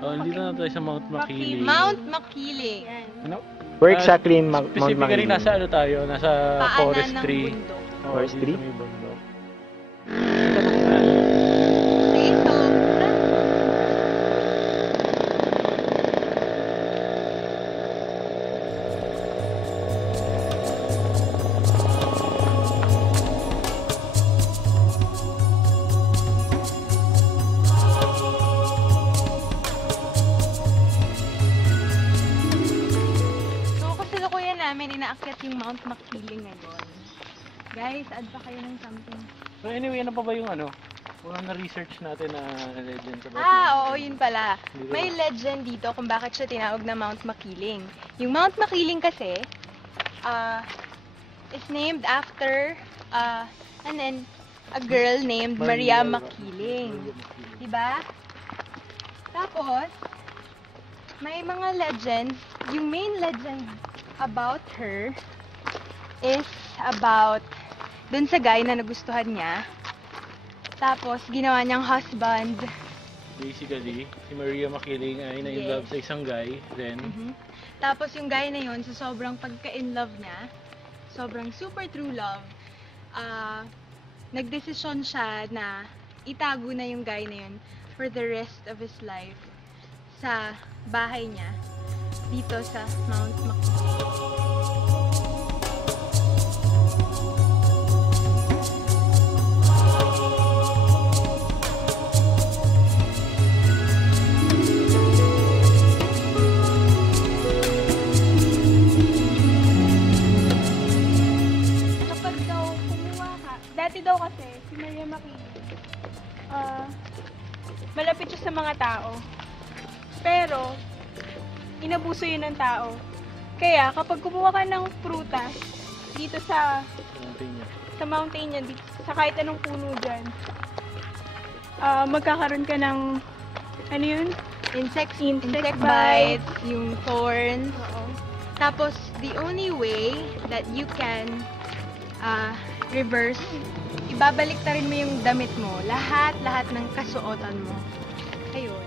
Oh, dito na tayo sa Mount Makiling. Mount Makiling. Ano? Where exactly in Mount Specifically, Makiling? nasa ano tayo? Nasa Paanan forestry. ng bundok. Oh, Forestry? dito sa may bundok. Okay, so, kasalukuyan namin inaakyat yung Mount Makiling ngayon. Guys, add pa kayo ng something. So anyway, ano pa ba yung ano? Mga na-research natin na legend about Oo, yun pala. May legend dito kung bakit siya tinawag na Mount Makiling. Yung Mount Makiling kasi, is named after, and then, a girl named Maria Makiling. Diba? Tapos, may mga legends. Yung main legend about her is about dun sa guy na nagustuhan niya. Tapos, ginawa niyang husband. Basically, si Maria Makiling ay na-inlove sa isang guy. Then, Tapos, yung guy na yun, sa sobrang pagka-inlove niya, sobrang super true love, nagdesisyon siya na itago na yung guy na yun for the rest of his life sa bahay niya dito sa Mount Makiling. Dati daw kasi, si Maria Makiling, malapit siya sa mga tao. Pero, inabuso yun ng tao. Kaya, kapag kumuha ka ng prutas, dito sa mountain niya, dito, sa kahit anong puno dyan, magkakaroon ka ng, ano yun? Insect bites, yung thorns. Oo. Tapos, the only way that you can reverse, ibabalik ta rin mo yung damit mo. Lahat ng kasuotan mo. Ayun.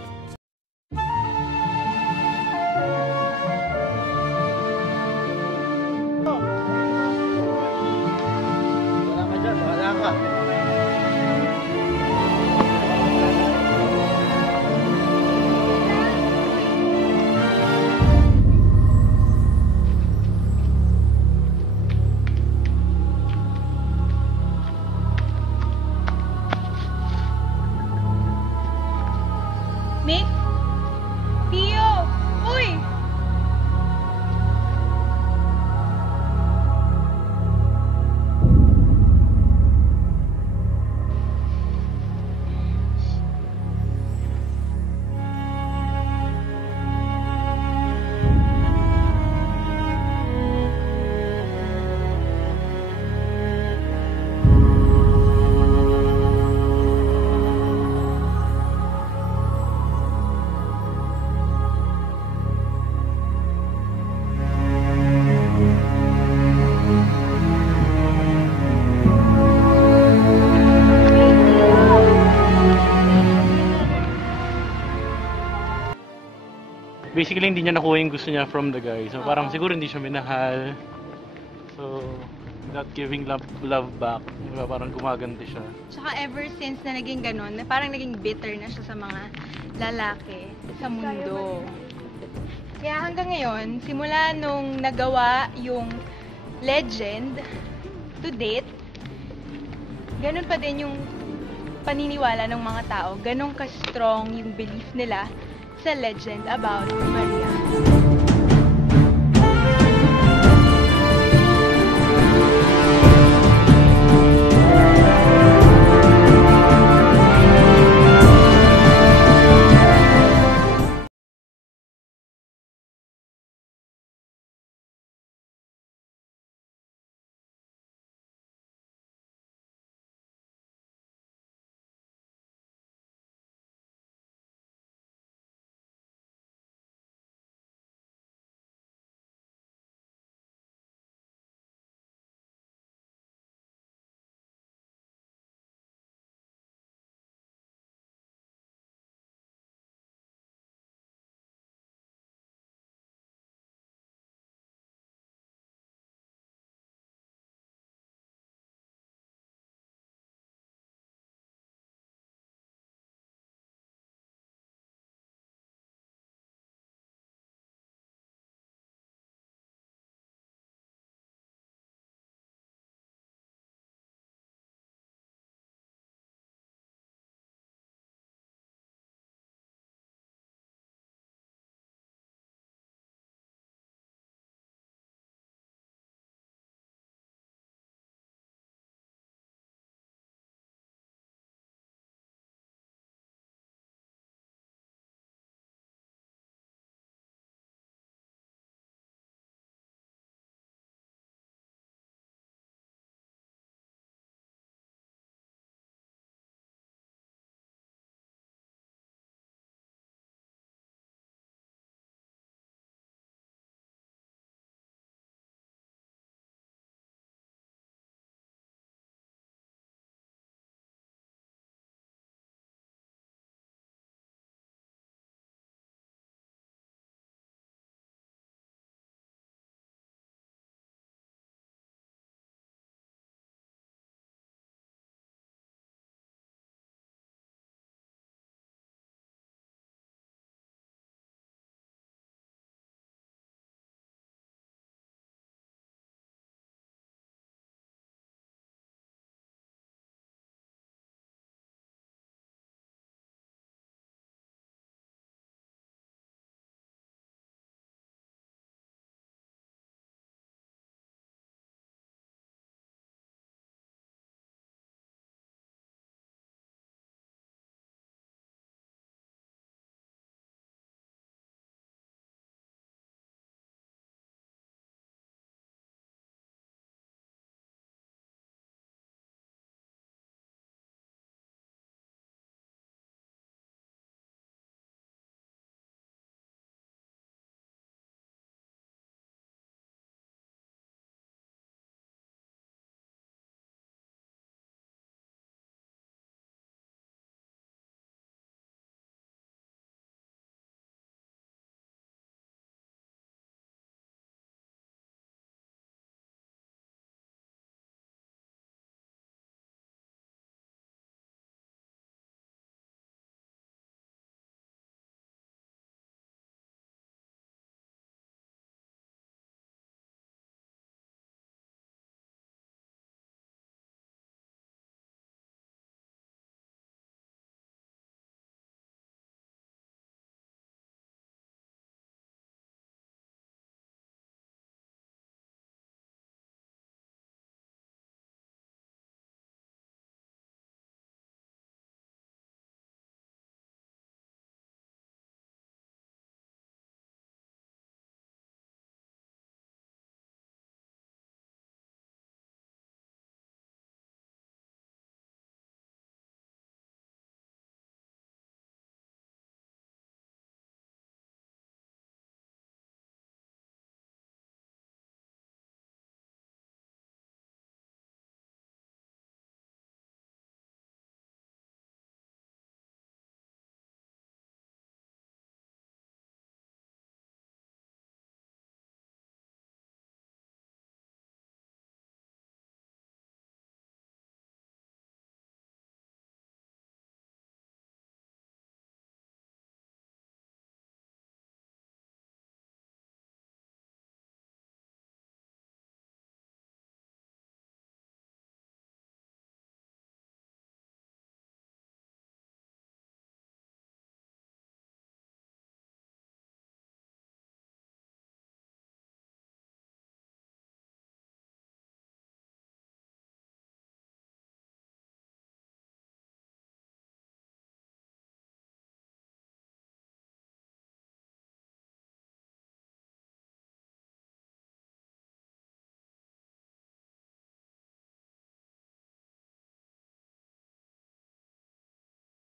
wala ka dyan, wala ka. Nick? Tio! Uy! Basically, hindi niya nakuha yung gusto niya from the guy. So, parang siguro hindi siya minahal. So, not giving love back. Diba? Parang gumaganti siya. Tsaka ever since na naging ganun, na parang naging bitter na siya sa mga lalaki sa mundo. Kaya hanggang ngayon, simula nung nagawa yung legend to date, ganun pa din yung paniniwala ng mga tao. Ganun ka-strong yung belief nila sa legend about Maria.